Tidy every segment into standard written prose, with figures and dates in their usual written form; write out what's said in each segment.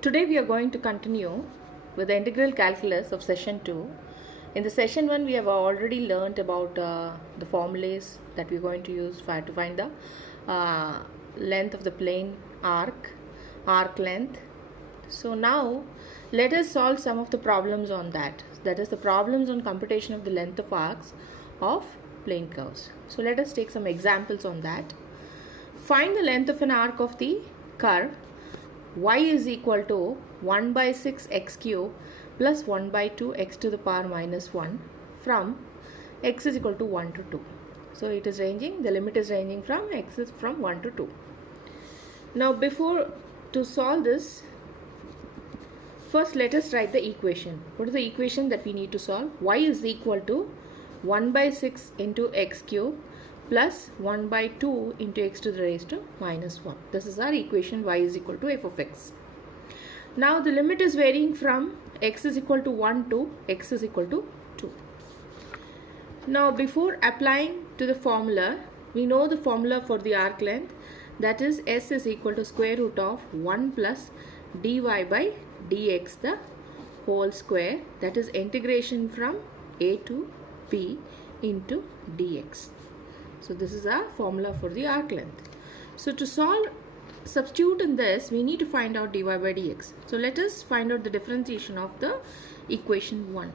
Today we are going to continue with the integral calculus of session 2. In the session 1 we have already learnt about the formulas that we are going to use to find the length of the plane arc length. So now let us solve some of the problems on that. That is the problems on computation of the length of arcs of plane curves. So let us take some examples on that. Find the length of an arc of the curve y is equal to 1 by 6 x cube plus 1 by 2 x to the power minus 1 from x is equal to 1 to 2. So it is ranging, the limit is ranging from x is from 1 to 2. Now to solve this, first let us write the equation. What is the equation that we need to solve? Y is equal to 1 by 6 into x cube plus 1 by 2 into x to the raised to minus 1. This is our equation, y is equal to f of x. Now the limit is varying from x is equal to 1 to x is equal to 2. Now before applying to the formula, we know the formula for the arc length, that is s is equal to square root of 1 plus dy by dx the whole square, that is integration from a to b into dx. So this is our formula for the arc length. So to substitute in this, we need to find out dy by dx. So let us find out the differentiation of the equation 1.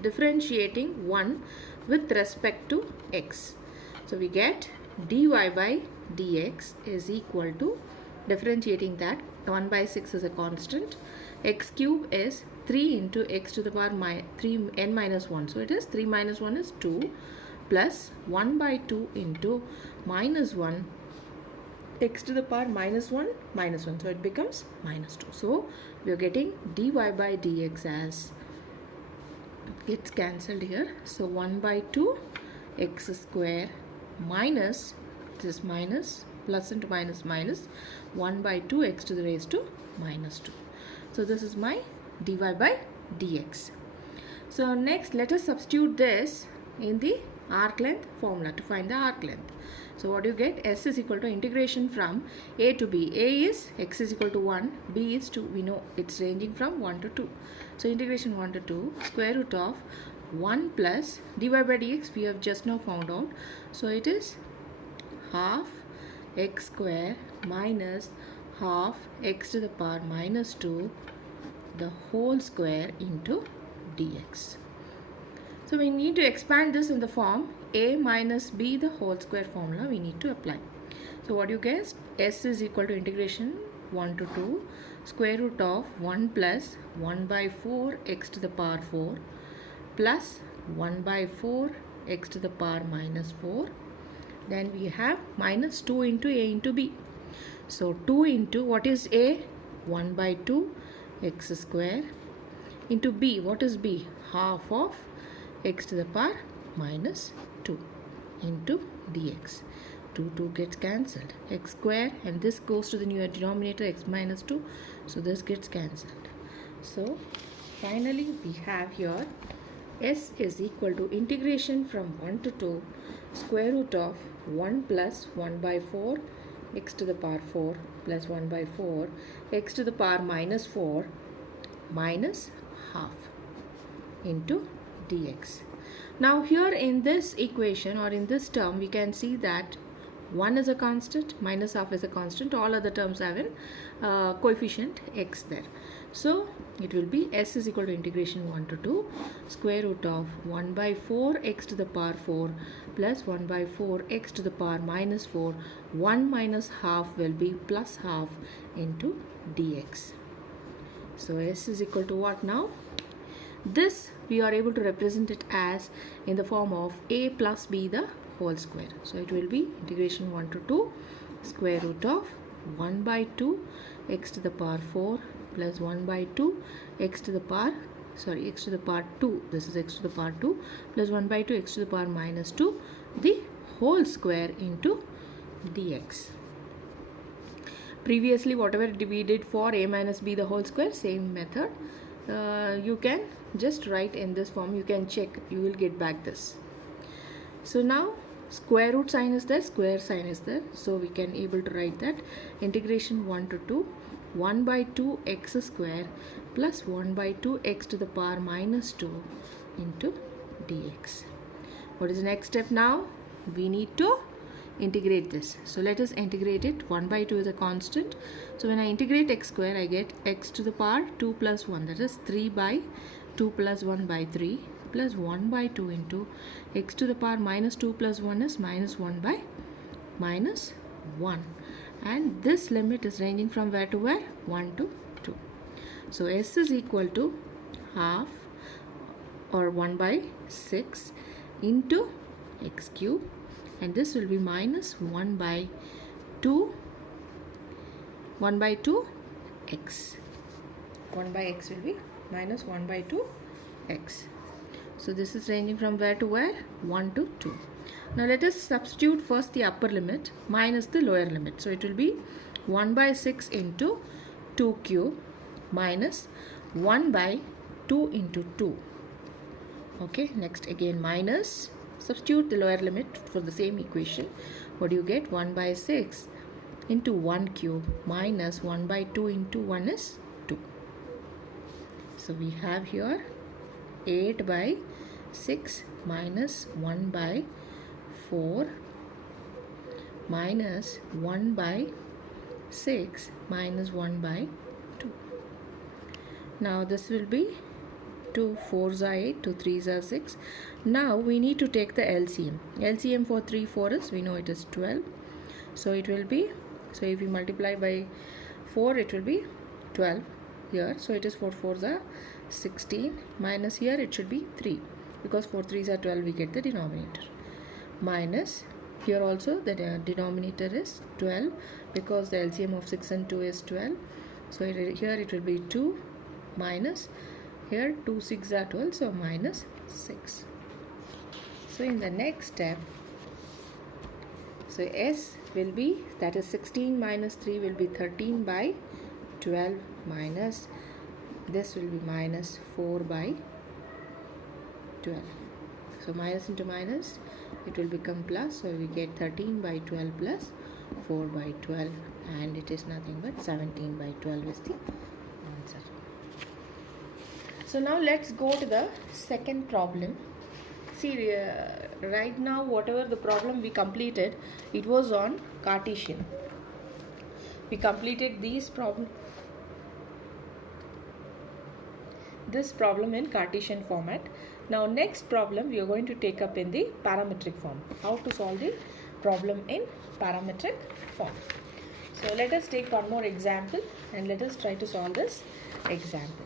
Differentiating 1 with respect to x. So we get dy by dx is equal to, differentiating that, 1 by 6 is a constant, x cube is 3 into x to the power 3 n minus 1. So it is 3 minus 1 is 2 plus 1 by 2 into minus 1 x to the power minus 1 minus 1. So it becomes minus 2. So we are getting dy by dx as, it's cancelled here. So 1 by 2 x square minus this minus plus into minus minus 1 by 2 x to the raised to minus 2. So this is my dy by dx. So next let us substitute this in the arc length formula to find the arc length. So what do you get? S is equal to integration from a to b. A is x is equal to 1, b is 2. We know it's ranging from 1 to 2. So integration 1 to 2, square root of 1 plus dy by dx we have just now found out. So it is half x square minus half x to the power minus 2 the whole square into dx. So we need to expand this in the form a minus b the whole square formula we need to apply. So what you get? S is equal to integration 1 to 2 square root of 1 plus 1 by 4 x to the power 4 plus 1 by 4 x to the power minus 4. Then we have minus 2 into a into b. So 2 into, what is a? 1 by 2 x square into b. What is b? Half of x to the power minus 2 into dx. 2 gets cancelled. X square, and this goes to the new denominator, x minus 2. So this gets cancelled. So finally we have here s is equal to integration from 1 to 2 square root of 1 plus 1 by 4 x to the power 4 plus 1 by 4 x to the power minus 4 minus half into dx. Now here in this equation or in this term we can see that 1 is a constant, minus half is a constant, all other terms have an coefficient x there. So it will be s is equal to integration 1 to 2 square root of 1 by 4 x to the power 4 plus 1 by 4 x to the power minus 4, 1 minus half will be plus half into dx. So s is equal to what now? This we are able to represent it as in the form of a plus b the whole square. So it will be integration 1 to 2 square root of 1 by 2 x to the power 4 plus 1 by 2 x to the power, x to the power 2, this is x to the power 2 plus 1 by 2 x to the power minus 2 the whole square into dx. Previously whatever we did for a minus b the whole square, same method. You can just write in this form, you can check, you will get back this. So now square root sign is there, square sign is there, so we can able to write that integration 1 to 2 1 by 2 x square plus 1 by 2 x to the power minus 2 into dx. What is the next step now? We need to integrate this. So let us integrate it. 1 by 2 is a constant. So when I integrate x square, I get x to the power 2 plus 1. That is 3 by 2 plus 1 by 3 plus 1 by 2 into x to the power minus 2 plus 1 is minus 1 by minus 1. And this limit is ranging from where to where? 1 to 2. So s is equal to half or 1 by 6 into x cube, and this will be minus 1 by 2 x. 1 by x will be minus 1 by 2 x. So this is ranging from where to where? 1 to 2. Now let us substitute first the upper limit minus the lower limit. So it will be 1 by 6 into 2 cube minus 1 by 2 into 2. Okay, next again minus, substitute the lower limit for the same equation. What do you get? 1 by 6 into 1 cube minus 1 by 2 into 1 is 2. So we have here 8 by 6 minus 1 by 4 minus 1 by 6 minus 1 by 2. Now this will be 2 4s are 8, 2 3s are 6. Now we need to take the LCM. LCM for 3 4 is, we know it is 12. So it will be, so if we multiply by 4, it will be 12 here. So it is 4 4s are 16 minus here it should be 3, because 4 3s are 12, we get the denominator. Minus here also the denominator is 12, because the LCM of 6 and 2 is 12. So here it will be 2 minus, here 2 6 are 12, so minus 6. So in the next step, so s will be, that is 16 minus 3 will be 13 by 12 minus, this will be minus 4 by 12. So minus into minus, it will become plus, so we get 13 by 12 plus 4 by 12, and it is nothing but 17 by 12 is the answer. So now let's go to the second problem. See, right now whatever the problem we completed, it was on Cartesian. We completed this problem in Cartesian format. Now next problem we are going to take up in the parametric form. How to solve the problem in parametric form. So let us take one more example and let us try to solve this example.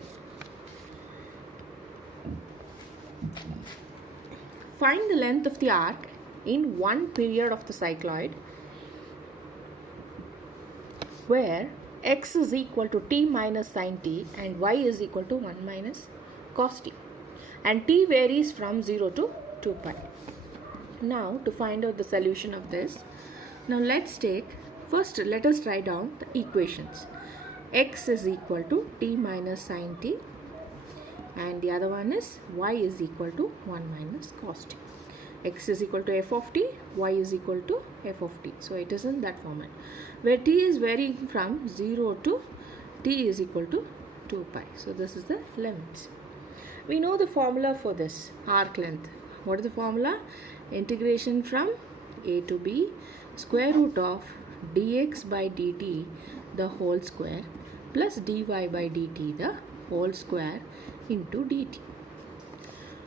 Find the length of the arc in one period of the cycloid where x is equal to t minus sin t and y is equal to 1 minus cos t, and t varies from 0 to 2 pi. Now to find out the solution of this, now let us write down the equations. X is equal to t minus sin t, and the other one is y is equal to 1 minus cos t. X is equal to f of t, y is equal to f of t. So it is in that format, where t is varying from 0 to t is equal to 2 pi. So this is the limits. We know the formula for this arc length. What is the formula? Integration from a to b, square root of dx by dt the whole square plus dy by dt the whole square into dt.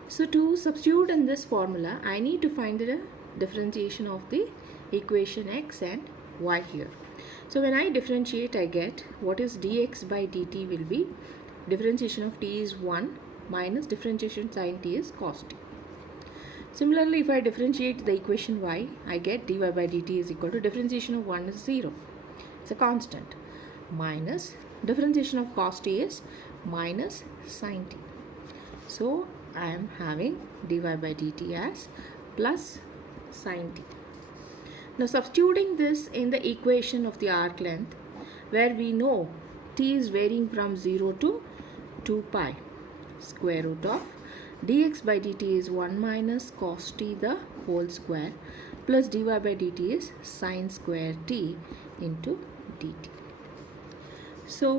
So to substitute in this formula, I need to find the differentiation of the equation x and y here. So when I differentiate, I get what is dx by dt will be, differentiation of t is 1 minus differentiation sin t is cos t. Similarly, if I differentiate the equation y, I get dy by dt is equal to, differentiation of 1 is 0, it's a constant, minus differentiation of cos t is minus sin t. So I am having dy by dt as plus sin t. Now substituting this in the equation of the arc length, where we know t is varying from 0 to 2 pi, square root of dx by dt is 1 minus cos t the whole square plus dy by dt is sin square t into dt. So